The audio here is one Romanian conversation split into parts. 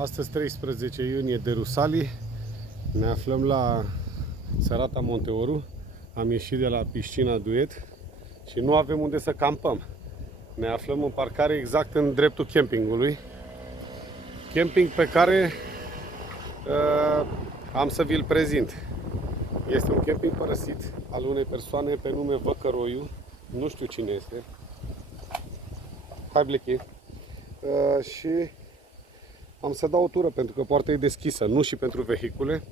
Astăzi 13 iunie de Rusalii. Ne aflăm la Sărata Monteoru. Am ieșit de la piscina Duet și nu avem unde să campăm. Ne aflăm în parcare exact în dreptul campingului. Camping pe care am să vi-l prezint. Este un camping părăsit al unei persoane pe nume Văcăroiu. Nu știu cine este. Hai, Blechi. Și am să dau o tură pentru că poarta e deschisă, nu și pentru vehicule,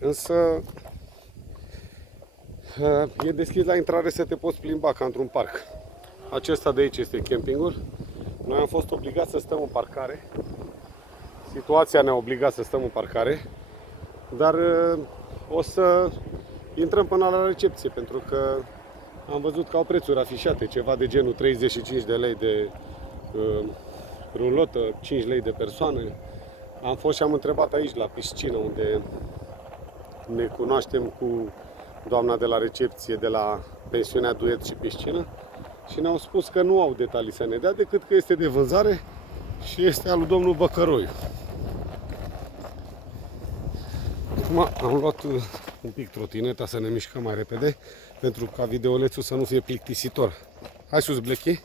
însă e deschis la intrare să te poți plimba ca într-un parc. Acesta de aici este campingul. Noi am fost obligați să stăm în parcare. Situația ne-a obligat să stăm în parcare, dar o să intrăm până la recepție pentru că am văzut că au prețuri afișate, ceva de genul 35 de lei de rulotă, 5 lei de persoană. Am fost și am întrebat aici la piscină, unde ne cunoaștem cu doamna de la recepție de la pensiunea Duet și piscină și ne-au spus că nu au detalii să ne dea, decât că este de vânzare și este al lui domnul Văcăroiu. Acum am luat un pic trotineta să ne mișcăm mai repede pentru ca videolețul să nu fie plictisitor. Hai sus, Blechi,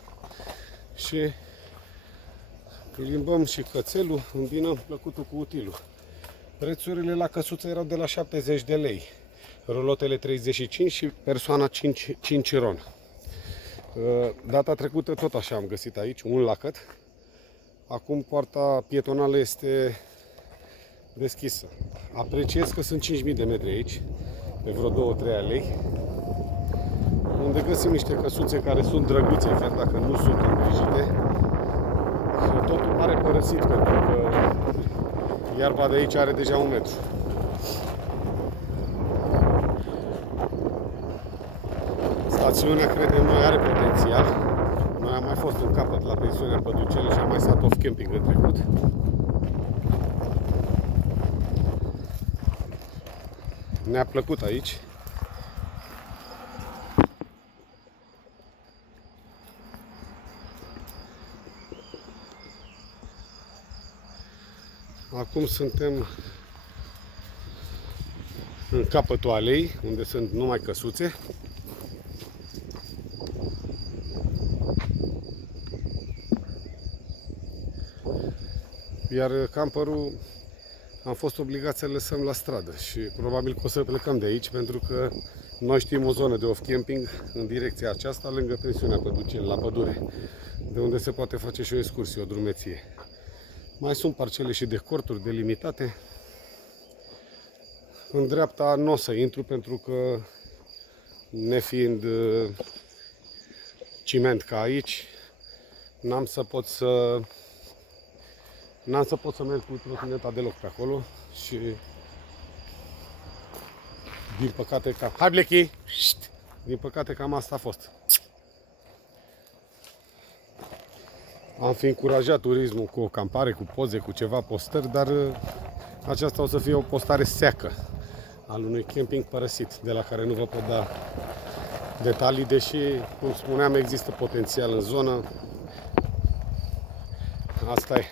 și plimbăm și cățelul, îmbinăm plăcutul cu utilul. Prețurile la căsuță erau de la 70 de lei, rulotele 35 și persoana 5 ron. Data trecută tot așa am găsit aici, un lacăt. Acum poarta pietonală este deschisă. Apreciez că sunt 5.000 de metri aici, pe vreo 2-3 alei, unde găsim niște căsuțe care sunt drăguțe, chiar dacă nu sunt îngrijite. Totul pare părăsit pentru că iarba de aici are deja 1 metru. Stațiunea, credem noi, are potențial. Noi am mai fost în capăt la pensiunea Păducele și am mai stat off camping în trecut. Ne-a plăcut aici. Acum suntem în capătul alei, unde sunt numai căsuțe. Iar camperul am fost obligați să-l lăsăm la stradă și probabil că o să plecăm de aici pentru că noi știm o zonă de off-camping în direcția aceasta, lângă pensiunea Păduceni, la pădure, de unde se poate face și o excursie, o drumeție. Mai sunt parcele și de corturi delimitate. În dreapta nu o să intru pentru că, nefiind ciment ca aici, n-am să pot să merg cu trotineta deloc pe acolo și din păcate hai, Blechi! Din păcate cam asta a fost. Am fi încurajat turismul cu o campare, cu poze, cu ceva postări, dar aceasta o să fie o postare seacă al unui camping părăsit, de la care nu vă pot da detalii, deși, cum spuneam, există potențial în zonă. Asta e.